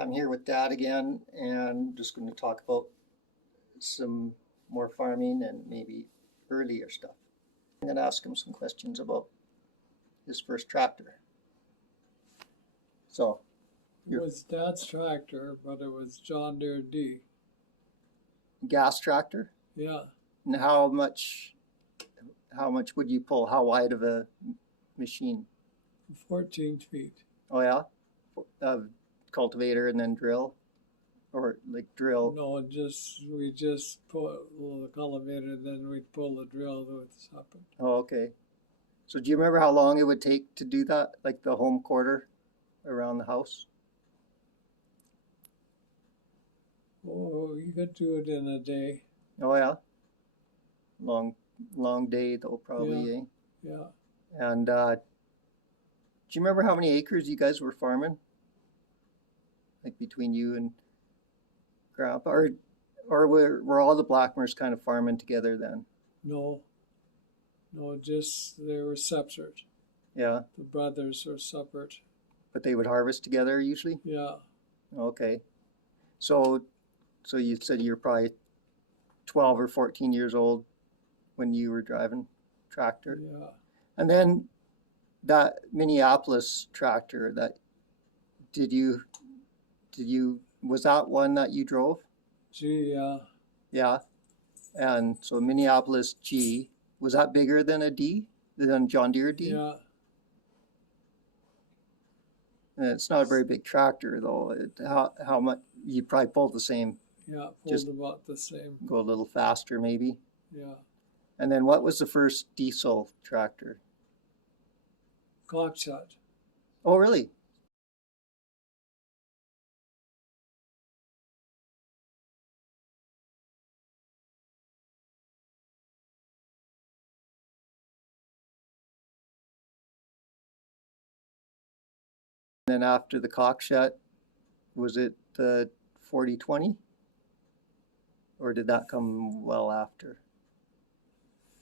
I'm here with Dad again, and just going to talk about some more farming and maybe earlier stuff. I'm going to ask him some questions about his first tractor. So, It was Dad's tractor, but it was John Deere D. gas tractor, Yeah, and how much would you pull? How wide of a machine? 14 feet. Oh yeah, cultivator and then drill, or like drill. No, we just pull the cultivator, then we'd pull the drill with something. Oh, okay. So do you remember how long it would take to do that, like the home quarter around the house? Oh, you could do it in a day. Oh yeah, long day though probably, eh? Yeah. And do you remember how many acres you guys were farming? Like between you and Grandpa, or were all the Blackmers kind of farming together then? No, just they were separate. Yeah, The brothers were separate. but they would harvest together usually? Yeah, Okay. So you said you were probably 12 or 14 years old when you were driving tractor. yeah. And then that Minneapolis tractor was that one that you drove? Gee, yeah. Yeah. And so Minneapolis G, was that bigger than a D? Than John Deere D? Yeah. And it's not a very big tractor though. How much you probably pulled the same, Yeah, just pulled about the same. go a little faster maybe. Yeah. And then what was the first diesel tractor? Cockshot. Oh, really? And then after the Cockshot, was it the 4020? Or did that come well after?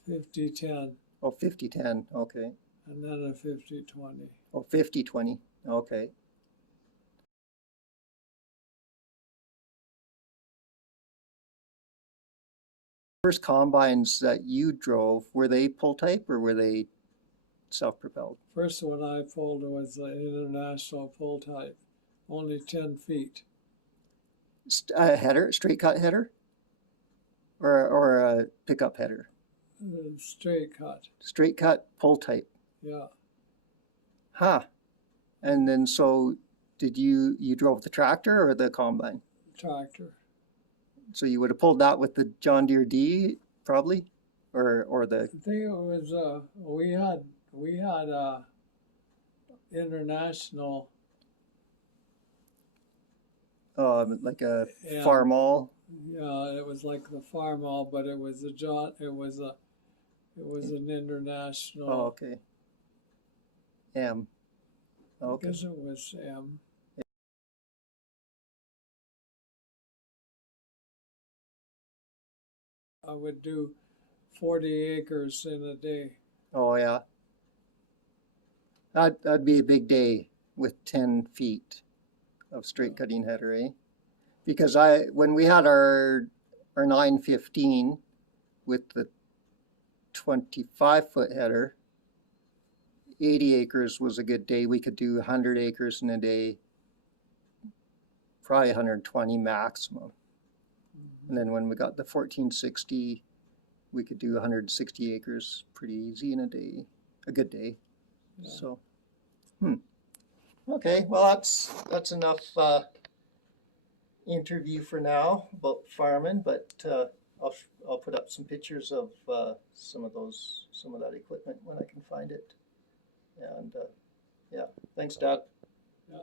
50-10. Oh, 5010, okay. And then a 50-20. Oh, 5020, okay. First combines that you drove, were they pull type or were they self-propelled? First one I pulled was the International pull type, only 10 feet. Header, straight cut header? Or a pickup header? Straight cut. Straight cut pull type. Yeah. Huh. And then so did you drove the tractor or the combine? Tractor. So you would have pulled that with the John Deere D probably? Or the I think it was we had International like a and, Farmall? Yeah, it was like the Farmall, but it was an International. Oh, okay. M. Okay. I guess it was M. I would do 40 acres in a day. Oh yeah. That'd be a big day with 10 feet of straight cutting header, eh? Because when we had our 915 with the 25-foot header, 80 acres was a good day. We could do 100 acres in a day, probably 120 maximum. And then when we got the 1460, we could do 160 acres pretty easy in a day, a good day. Yeah. So, okay, well that's enough interview for now about farming, but I'll put up some pictures of some of that equipment when I can find it. And yeah, thanks, Dad. Yeah.